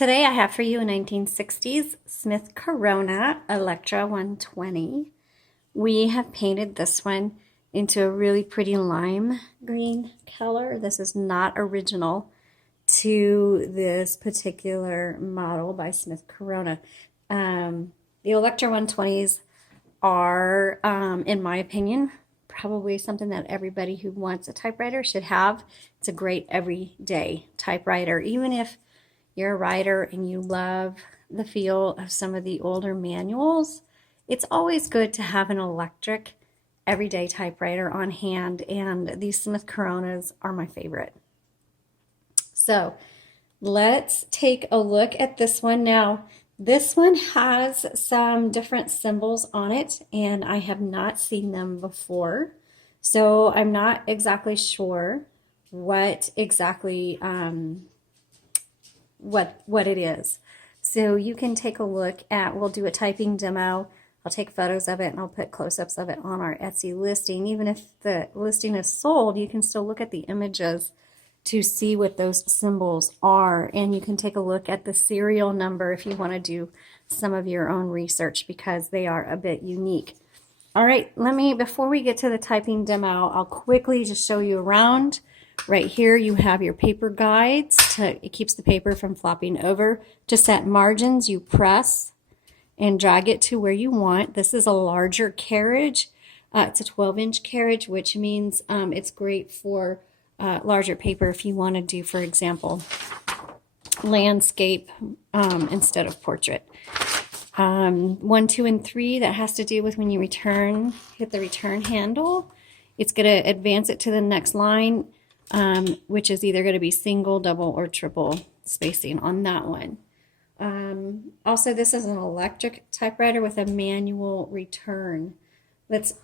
Today I have for you a 1960s Smith Corona Electra 120. We have painted this one into a really pretty lime green color. This is not original to this particular model by Smith Corona. The Electra 120s are, in my opinion, probably something that everybody who wants a typewriter should have. It's a great everyday typewriter, even if you're a writer and you love the feel of some of the older manuals. It's always good to have an electric everyday typewriter on hand, and these Smith Coronas are my favorite. So let's take a look at this one. Now, this one has some different symbols on it, and I have not seen them before. So I'm not exactly sure what exactly what it is. So you can take a look at, we'll do a typing demo. I'll take photos of it and I'll put close-ups of it on our Etsy listing. Even if the listing is sold, you can still look at the images to see what those symbols are. And you can take a look at the serial number if you want to do some of your own research, because they are a bit unique. All right, before we get to the typing demo, I'll quickly just show you around. Right here you have your paper guides. It keeps the paper from flopping over. To set margins, you press and drag it to where you want. This is a larger carriage. It's a 12-inch carriage, which means it's great for larger paper if you want to do, for example, landscape instead of portrait. 1, 2, and 3, that has to do with when you return, hit the return handle. It's going to advance it to the next line, which is either going to be single, double, or triple spacing on that one. Also, this is an electric typewriter with a manual return. Let's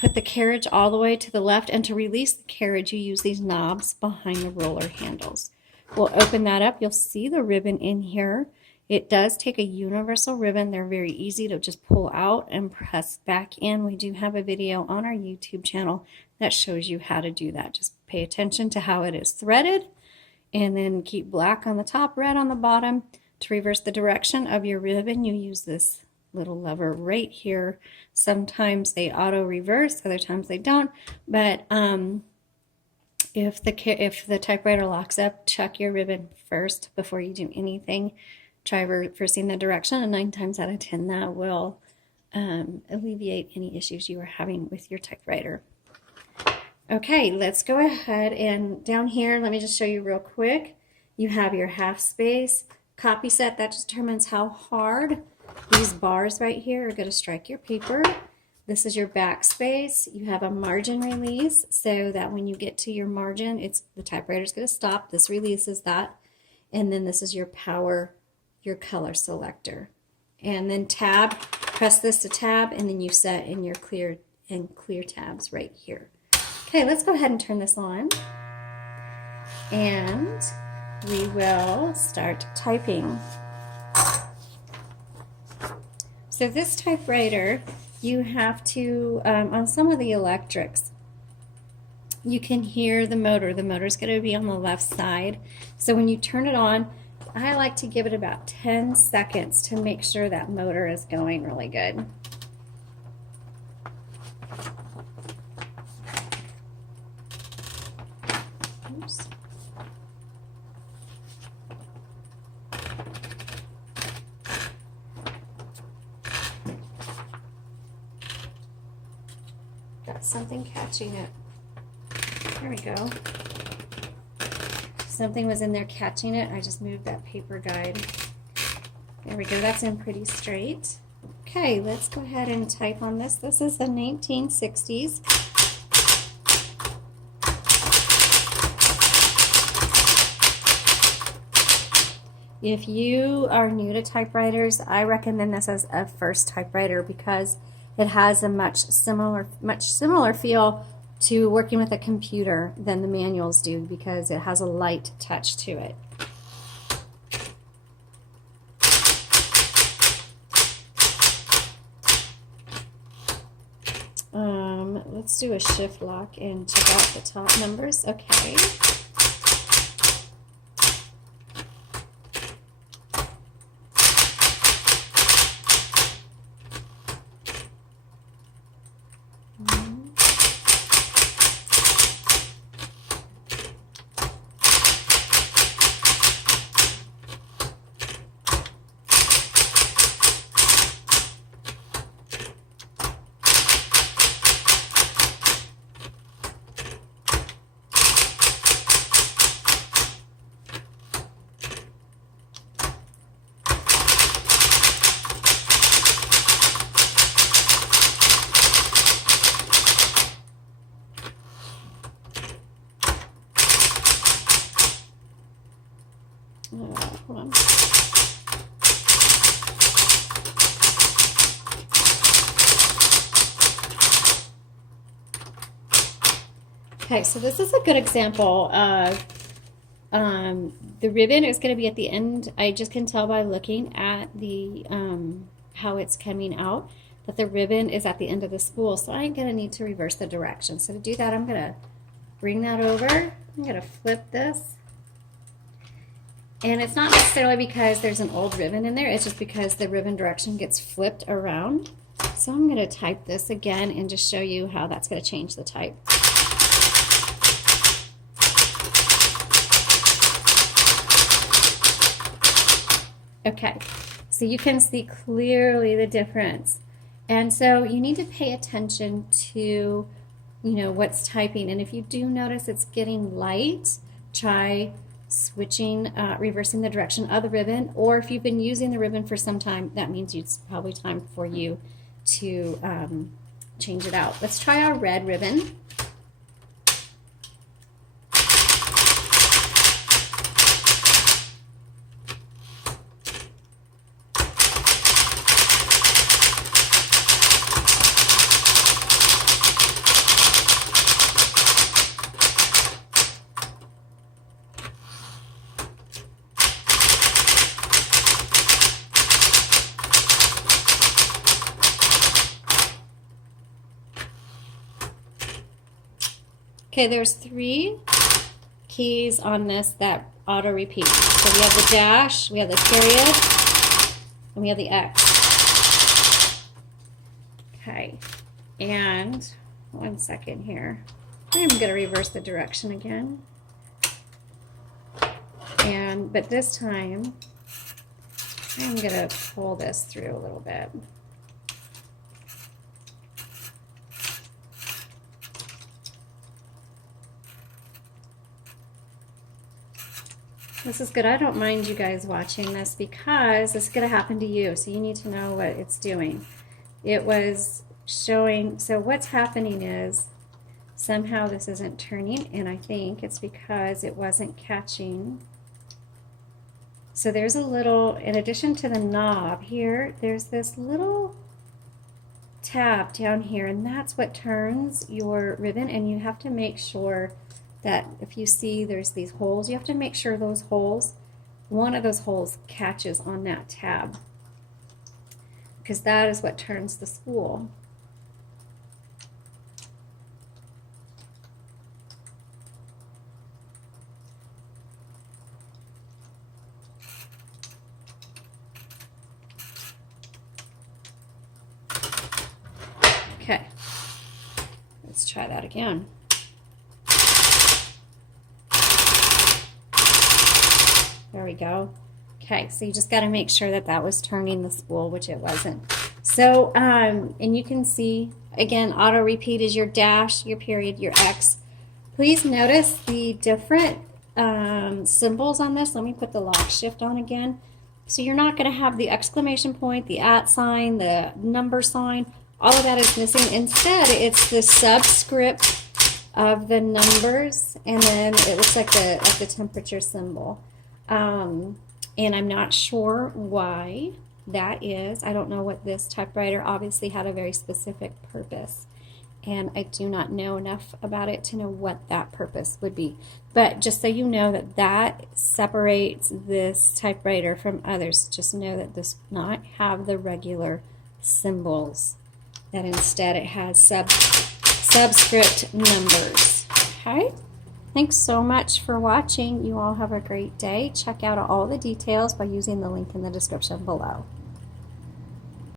put the carriage all the way to the left, and to release the carriage, you use these knobs behind the roller handles. We'll open that up. You'll see the ribbon in here. It does take a universal ribbon. They're very easy to just pull out and press back in. We do have a video on our YouTube channel that shows you how to do that. Just pay attention to how it is threaded, and then keep black on the top, red on the bottom. To reverse the direction of your ribbon, you use this little lever right here. Sometimes they auto reverse, other times they don't. But if the typewriter locks up, check your ribbon first before you do anything. Try reversing the direction, and 9 times out of 10 that will alleviate any issues you are having with your typewriter. Okay, let's go ahead, and down here, let me just show you real quick. You have your half space. Copy set, that determines how hard these bars right here are going to strike your paper. This is your backspace. You have a margin release, so that when you get to your margin, the typewriter's going to stop. This releases that. And then this is your power, your color selector. And then tab, press this to tab, and then you set in your clear tabs right here. Okay, let's go ahead and turn this on. And we will start typing. So this typewriter, you have to, on some of the electrics, you can hear the motor. The motor's going to be on the left side. So when you turn it on, I like to give it about 10 seconds to make sure that motor is going really good. Oops. Got something catching it. There we go. Something was in there catching it. I just moved that paper guide. There we go. That's in pretty straight. Okay, let's go ahead and type on this. This is the 1960s. If you are new to typewriters, I recommend this as a first typewriter because it has a much similar feel to working with a computer than the manuals do, because it has a light touch to it. Let's do a shift lock and check out the top numbers. Okay. Okay, so this is a good example of the ribbon is going to be at the end. I just can tell by looking at the how it's coming out that the ribbon is at the end of the spool. So I'm going to need to reverse the direction. So to do that, I'm going to bring that over. I'm going to flip this. And it's not necessarily because there's an old ribbon in there. It's just because the ribbon direction gets flipped around. So I'm going to type this again and just show you how that's going to change the type. Okay, so you can see clearly the difference. And so you need to pay attention to, what's typing. And if you do notice it's getting light, try switching, reversing the direction of the ribbon. Or if you've been using the ribbon for some time, that means it's probably time for you to change it out. Let's try our red ribbon. Okay, there's 3 keys on this that auto repeat. So we have the dash, we have the period, and we have the X. Okay, and 1 second here. I'm going to reverse the direction again. But this time, I'm going to pull this through a little bit. This is good. I don't mind you guys watching this because this is going to happen to you, so you need to know what it's doing. It was showing, so what's happening is somehow this isn't turning, and I think it's because it wasn't catching. So there's a little, in addition to the knob here, there's this little tab down here, and that's what turns your ribbon, and you have to make sure that if you see there's these holes, you have to make sure those holes, one of those holes catches on that tab, because that is what turns the spool. Okay, let's try that again. There we go. Okay, so you just got to make sure that that was turning the spool, which it wasn't. So, and you can see, again, auto repeat is your dash, your period, your X. Please notice the different symbols on this. Let me put the lock shift on again. So you're not going to have the exclamation point, the @ sign, the number sign. All of that is missing. Instead, it's the subscript of the numbers, and then it looks like the temperature symbol. And I'm not sure why that is. I don't know what this typewriter obviously had a very specific purpose, and I do not know enough about it to know what that purpose would be. But just so you know that that separates this typewriter from others, just know that this does not have the regular symbols, that instead it has subscript numbers. Okay? Thanks so much for watching. You all have a great day. Check out all the details by using the link in the description below.